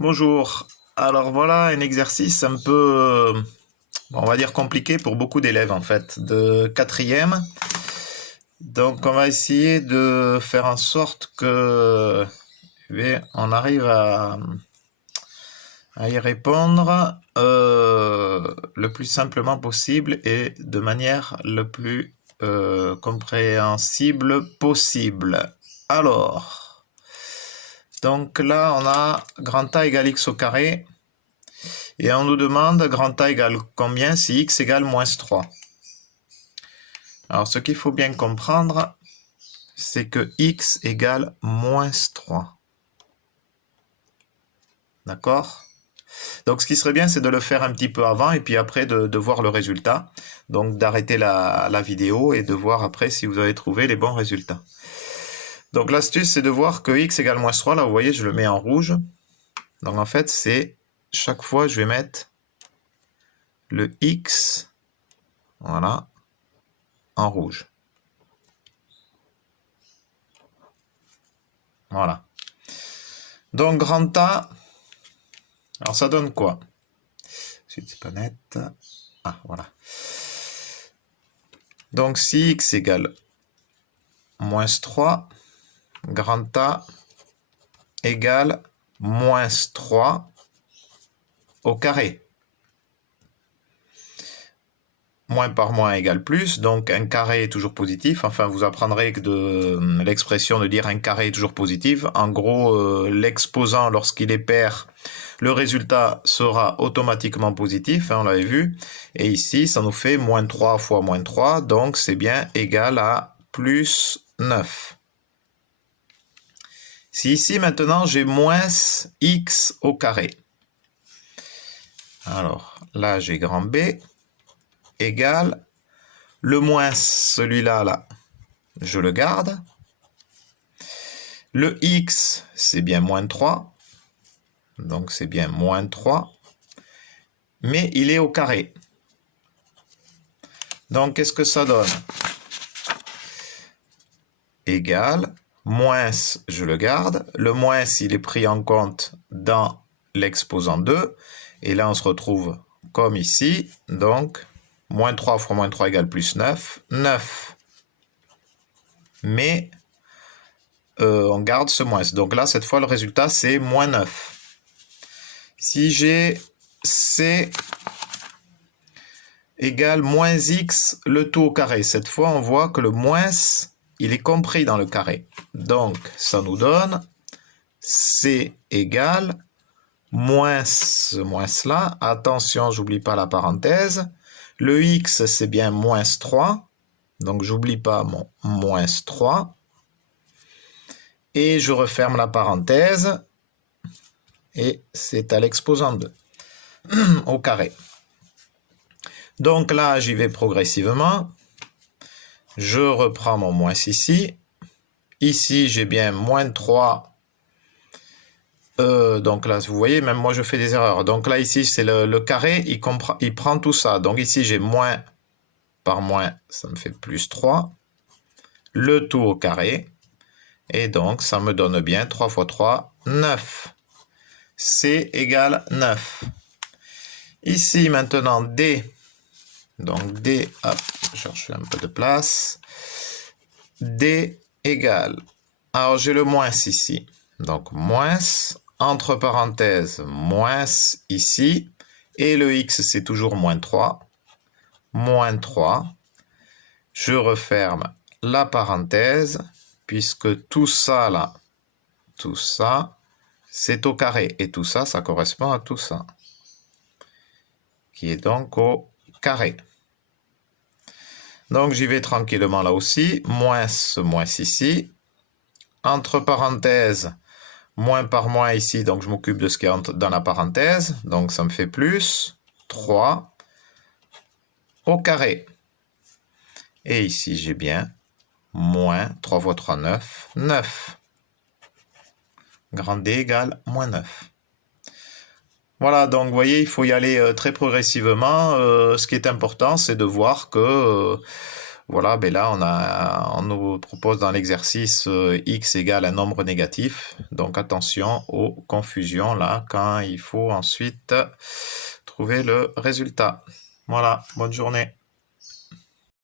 Bonjour. Alors voilà un exercice un peu, on va dire compliqué pour beaucoup d'élèves en fait, de quatrième. Donc on va essayer de faire en sorte que on arrive à y répondre le plus simplement possible et de manière le plus compréhensible possible. Alors, donc là on a grand A égale x au carré. Et on nous demande grand A égale combien si x égale moins 3. Alors ce qu'il faut bien comprendre, c'est que x égale moins 3. D'accord? Donc ce qui serait bien, c'est de le faire un petit peu avant et puis après de voir le résultat. Donc d'arrêter la vidéo et de voir après si vous avez trouvé les bons résultats. Donc l'astuce, c'est de voir que x égale moins 3. Là, vous voyez, je le mets en rouge. Donc en fait, c'est chaque fois, je vais mettre le x, voilà, en rouge. Voilà. Donc, grand A, alors ça donne quoi? Ensuite, c'est pas net. Ah, voilà. Donc, si x égale moins 3, grand A égale moins 3 au carré. Moins par moins égale plus, donc un carré est toujours positif. Enfin, vous apprendrez que de l'expression de dire un carré est toujours positif. En gros, l'exposant, lorsqu'il est pair, le résultat sera automatiquement positif, hein, on l'avait vu. Et ici, ça nous fait moins 3 fois moins 3, donc c'est bien égal à plus 9. Si ici, maintenant, j'ai moins x au carré. Alors, là, j'ai grand B égale le moins, celui-là, là, je le garde. Le x, c'est bien moins 3. Donc, c'est bien moins 3. Mais il est au carré. Donc, qu'est-ce que ça donne? Égal, moins, je le garde. Le moins, il est pris en compte dans l'exposant 2. Et là, on se retrouve comme ici. Donc, moins 3 fois moins 3 égale plus 9. 9. Mais on garde ce moins. Donc là, cette fois, le résultat, c'est moins 9. Si j'ai C égale moins x, le tout au carré. Cette fois, on voit que le moins, il est compris dans le carré. Donc, ça nous donne C égale moins ce moins-là. Attention, j'oublie pas la parenthèse. Le x, c'est bien moins 3. Donc, j'oublie pas mon moins 3. Et je referme la parenthèse. Et c'est à l'exposant 2 au carré. Donc là, j'y vais progressivement. Je reprends mon moins ici. Ici, j'ai bien moins 3. Donc là, vous voyez, même moi, je fais des erreurs. Donc là, ici, c'est le carré, il prend tout ça. Donc ici, j'ai moins par moins, ça me fait plus 3. Le tout au carré. Et donc, ça me donne bien 3 fois 3, 9. C égale 9. Ici, maintenant, D. Donc, D, hop, je cherche un peu de place. D égale, alors j'ai le moins ici. Donc, moins, entre parenthèses, moins ici. Et le x, c'est toujours moins 3. Moins 3. Je referme la parenthèse, puisque tout ça, là, tout ça, c'est au carré. Et tout ça, ça correspond à tout ça. Qui est donc au carré. Donc, j'y vais tranquillement là aussi. Moins ce moins ici. Entre parenthèses, moins par moins ici. Donc, je m'occupe de ce qui est dans la parenthèse. Donc, ça me fait plus 3 au carré. Et ici, j'ai bien moins 3 fois 3, 9. 9. Grand D égale moins 9. Voilà, donc vous voyez, il faut y aller très progressivement. Ce qui est important, c'est de voir que Voilà, ben là, on nous propose dans l'exercice x égale un nombre négatif. Donc attention aux confusions là, quand il faut ensuite trouver le résultat. Voilà, bonne journée.